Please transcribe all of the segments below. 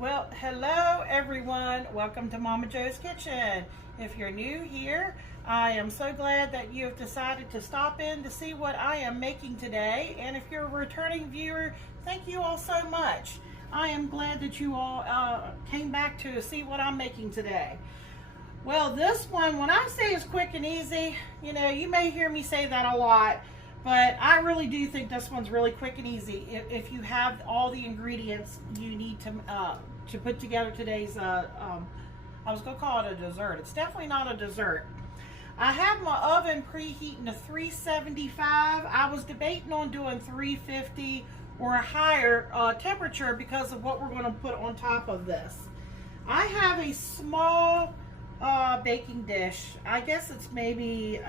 Well, hello everyone. Welcome to Momma Jo's Kitchen. If you're new here, I am so glad that you have decided to stop in to see what I am making today. And if you're a returning viewer, thank you all so much. I am glad that you all came back to see what I'm making today. Well, this one, when I say it's quick and easy, you know, you may hear me say that a lot, but I really do think this one's really quick and easy if you have all the ingredients you need to put together today's, I was going to call it a dessert. It's definitely not a dessert. I have my oven preheating to 375. I was debating on doing 350 or a higher temperature because of what we're going to put on top of this. I have a small baking dish. I guess it's maybe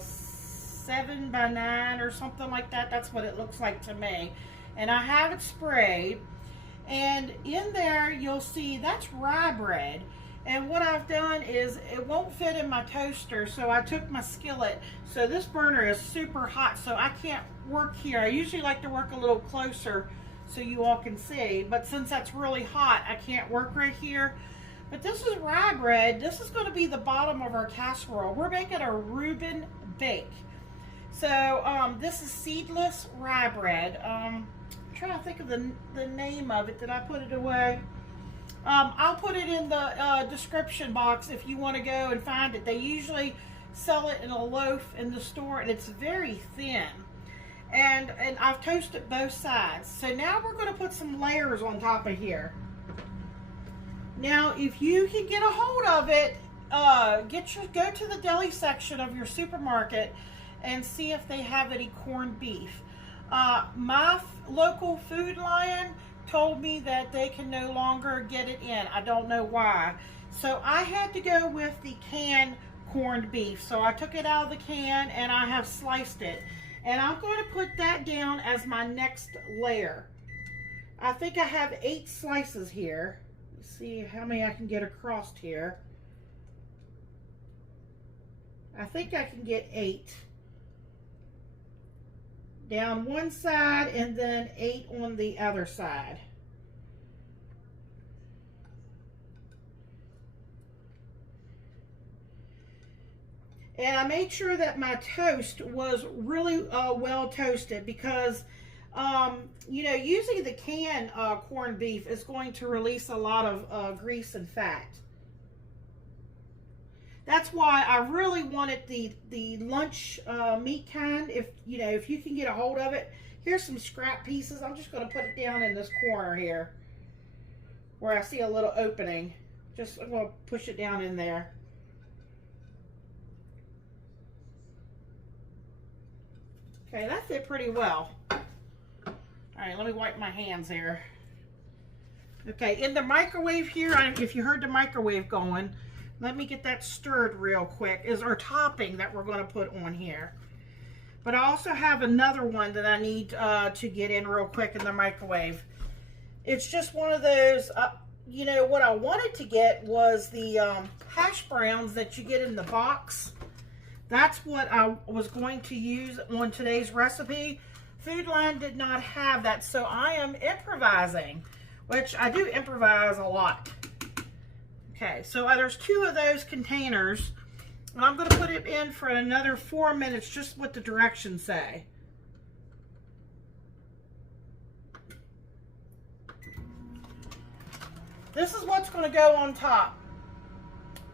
7 by 9 or something like that. That's what it looks like to me. And I have it sprayed. And in there you'll see that's rye bread. And what I've done is it won't fit in my toaster, so I took my skillet. So this burner is super hot, so I can't work here. I usually like to work a little closer so you all can see. But since that's really hot, I can't work right here. But this is rye bread. This is going to be the bottom of our casserole. We're making a Reuben Bake. So this is seedless rye bread. I'm trying to think of the name of it. Did I put it away? I'll put it in the description box if you want to go and find it. They usually sell it in a loaf in the store, and it's very thin. And I've toasted both sides. So now we're going to put some layers on top of here. Now, if you can get a hold of it, go to the deli section of your supermarket and see if they have any corned beef. My local Food Lion told me that they can no longer get it in. I don't know why. So I had to go with the canned corned beef. So I took it out of the can and I have sliced it. And I'm going to put that down as my next layer. I think I have 8 slices here. Let's see how many I can get across here. I think I can get 8. Down one side and then 8 on the other side. And I made sure that my toast was really well toasted because, you know, using the canned corned beef is going to release a lot of grease and fat. That's why I really wanted the lunch meat kind. If you can get a hold of it. Here's some scrap pieces. I'm just going to put it down in this corner here where I see a little opening. I'm going to push it down in there. Okay, that fit pretty well. All right, let me wipe my hands here. Okay, in the microwave here, if you heard the microwave going, let me get that stirred real quick, is our topping that we're going to put on here. But I also have another one that I need to get in real quick in the microwave. It's just one of those, you know, what I wanted to get was the hash browns that you get in the box. That's what I was going to use on today's recipe. Food Line did not have that, so I am improvising, which I do improvise a lot. Okay, so there's 2 of those containers, and I'm going to put it in for another 4 minutes, just what the directions say. This is what's going to go on top.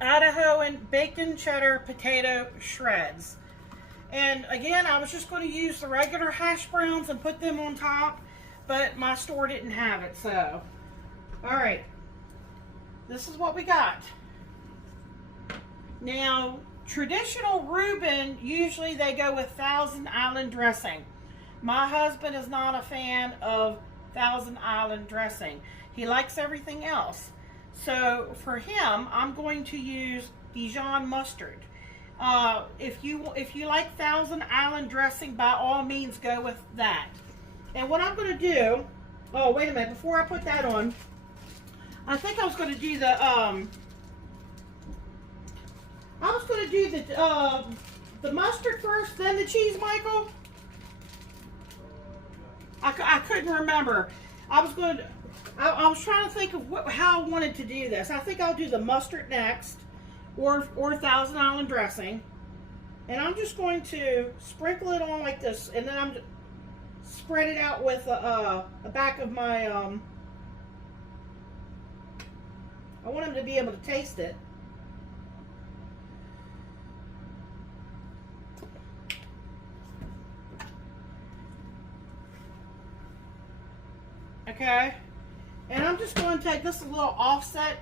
Idahoan bacon cheddar potato shreds. And again, I was just going to use the regular hash browns and put them on top, but my store didn't have it, so. All right. This is what we got. Now, traditional Reuben, usually they go with Thousand Island dressing. My husband is not a fan of Thousand Island dressing. He likes everything else. So for him, I'm going to use Dijon mustard. If you like Thousand Island dressing, by all means go with that. And what I'm going to do, oh wait a minute, before I put that on, I think I was going to do the mustard first, then the cheese, Michael. I couldn't remember. I was going to I was trying to think of how I wanted to do this. I think I'll do the mustard next, or Thousand Island dressing. And I'm just going to sprinkle it on like this, and then I'm spread it out with the back of my, I want him to be able to taste it. Okay, and I'm just going to take this little offset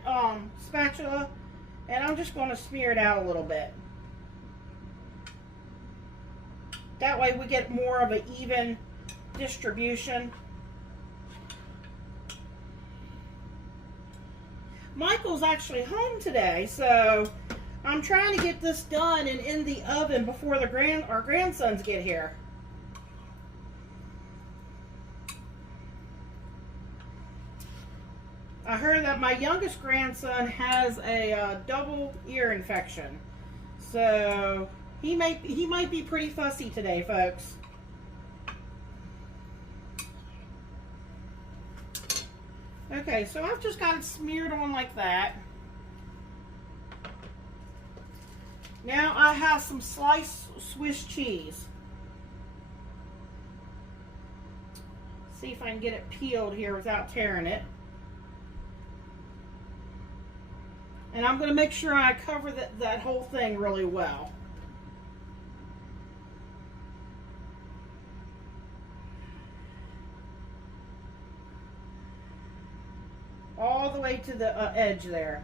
spatula, and I'm just going to smear it out a little bit. That way we get more of an even distribution. Michael's actually home today, so I'm trying to get this done and in the oven before our grandsons get here. I heard that my youngest grandson has a double ear infection, so he might be pretty fussy today, folks. Okay, so I've just got it smeared on like that. Now I have some sliced Swiss cheese. See if I can get it peeled here without tearing it. And I'm going to make sure I cover that whole thing really well. All the way to the edge there.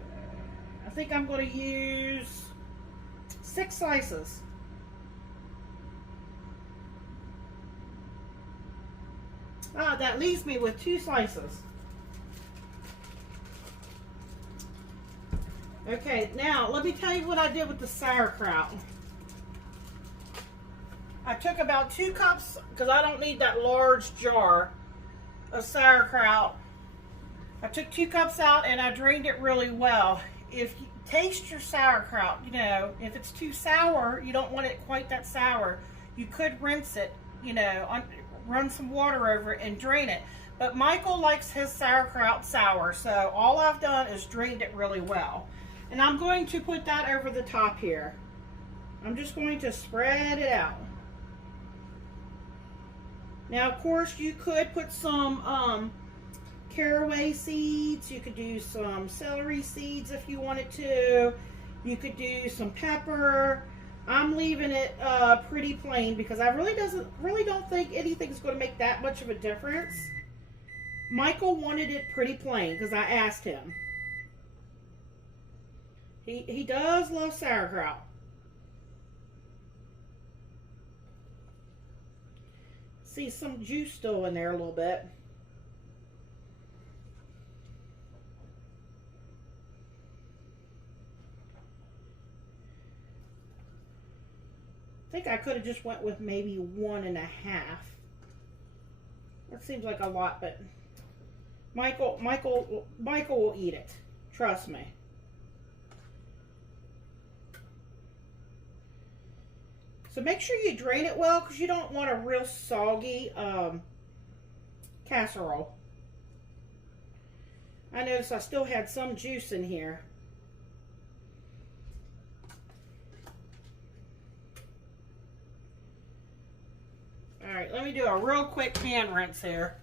Okay. I think I'm going to use 6 slices. That leaves me with 2 slices. Okay, now let me tell you what I did with the sauerkraut. I took about 2 cups, because I don't need that large jar of sauerkraut. I took 2 cups out and I drained it really well. If you taste your sauerkraut, you know, if it's too sour, you don't want it quite that sour, you could rinse it, you know, run some water over it and drain it. But Michael likes his sauerkraut sour, so all I've done is drained it really well. And I'm going to put that over the top here. I'm just going to spread it out. Now, of course, you could put some caraway seeds. You could do some celery seeds if you wanted to. You could do some pepper. I'm leaving it pretty plain because I really don't think anything's going to make that much of a difference. Michael wanted it pretty plain because I asked him. He does love sauerkraut. See some juice still in there a little bit. I think I could have just went with maybe 1.5. That seems like a lot, but Michael will eat it. Trust me. So make sure you drain it well because you don't want a real soggy casserole. I noticed I still had some juice in here. All right, let me do a real quick hand rinse here.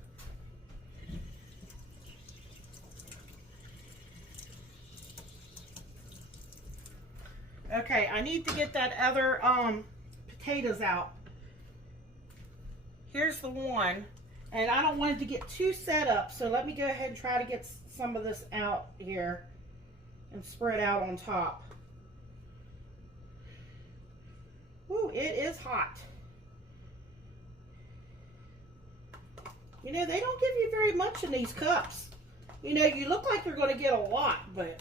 Okay, I need to get that other potatoes out. Here's the one, and I don't want it to get too set up, so let me go ahead and try to get some of this out here and spread out on top. Ooh, it is hot. You know, they don't give you very much in these cups. You know, you look like you're going to get a lot, but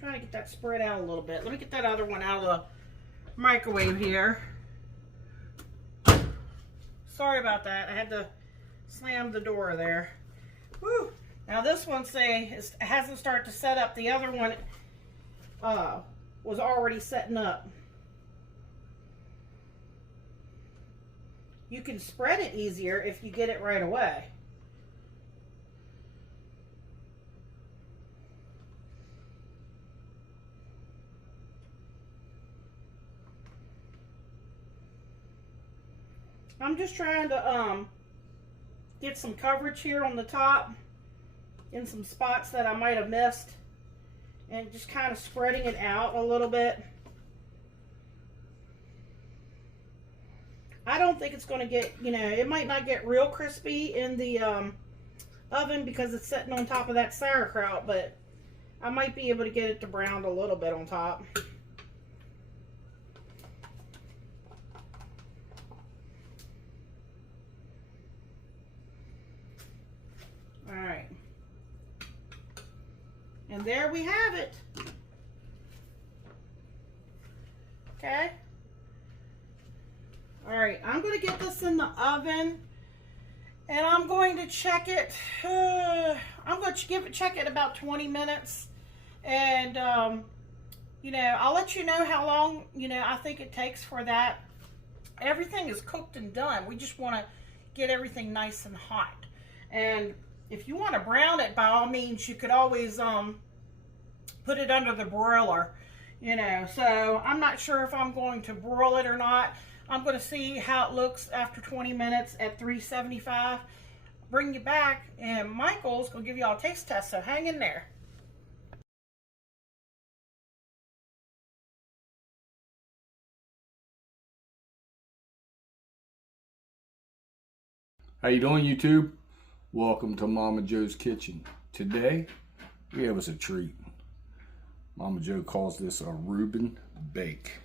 trying to get that spread out a little bit. Let me get that other one out of the microwave here. Sorry about that. I had to slam the door there. Whew. Now this one hasn't started to set up. The other one was already setting up. You can spread it easier if you get it right away. I'm just trying to get some coverage here on the top in some spots that I might have missed, and just kind of spreading it out a little bit. I don't think it's going to get, you know, it might not get real crispy in the oven because it's sitting on top of that sauerkraut, but I might be able to get it to brown a little bit on top. All right. And there we have it. Okay. All right, I'm going to get this in the oven, and I'm going to check it. I'm going to check it about 20 minutes, and you know, I'll let you know how long, you know, I think it takes for that. Everything is cooked and done. We just want to get everything nice and hot. And if you want to brown it, by all means, you could always put it under the broiler, you know. So I'm not sure if I'm going to broil it or not. I'm going to see how it looks after 20 minutes at 375. Bring you back, and Michael's going to give you all a taste test, so hang in there. How you doing, YouTube? Welcome to Momma Jo's Kitchen. Today, we have us a treat. Momma Jo calls this a Reuben Bake.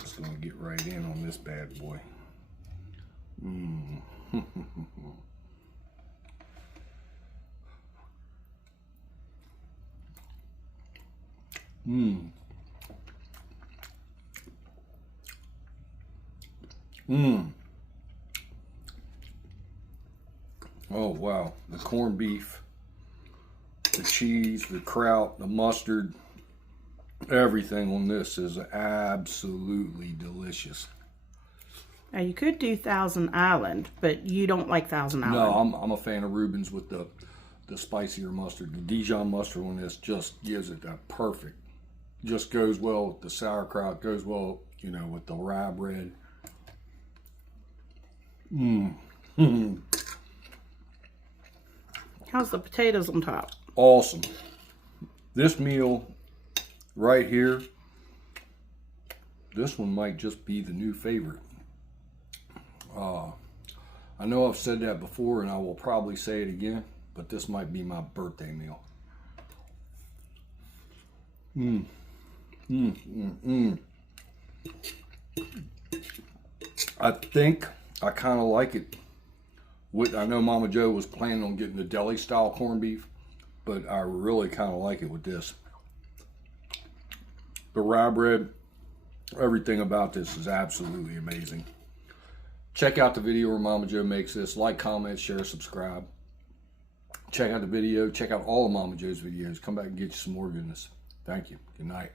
Just gonna get right in on this bad boy. Mmm. Mmm. Mmm. Oh wow, the corned beef, the cheese, the kraut, the mustard, everything on this is absolutely delicious. Now you could do Thousand Island, but you don't like Thousand Island. No, I'm a fan of Reuben's with the spicier mustard. The Dijon mustard on this just gives it that perfect. Just goes well with the sauerkraut, goes well, you know, with the rye bread. Mmm. How's the potatoes on top? Awesome. This meal right here, this one might just be the new favorite. I know I've said that before, and I will probably say it again, but this might be my birthday meal. Mmm. Mmm. Mmm. I think I kind of like it. I know Momma Jo was planning on getting the deli style corned beef, but I really kind of like it with this. The rye bread, everything about this is absolutely amazing. Check out the video where Momma Jo makes this. Like, comment, share, subscribe. Check out the video. Check out all of Momma Jo's videos. Come back and get you some more goodness. Thank you. Good night.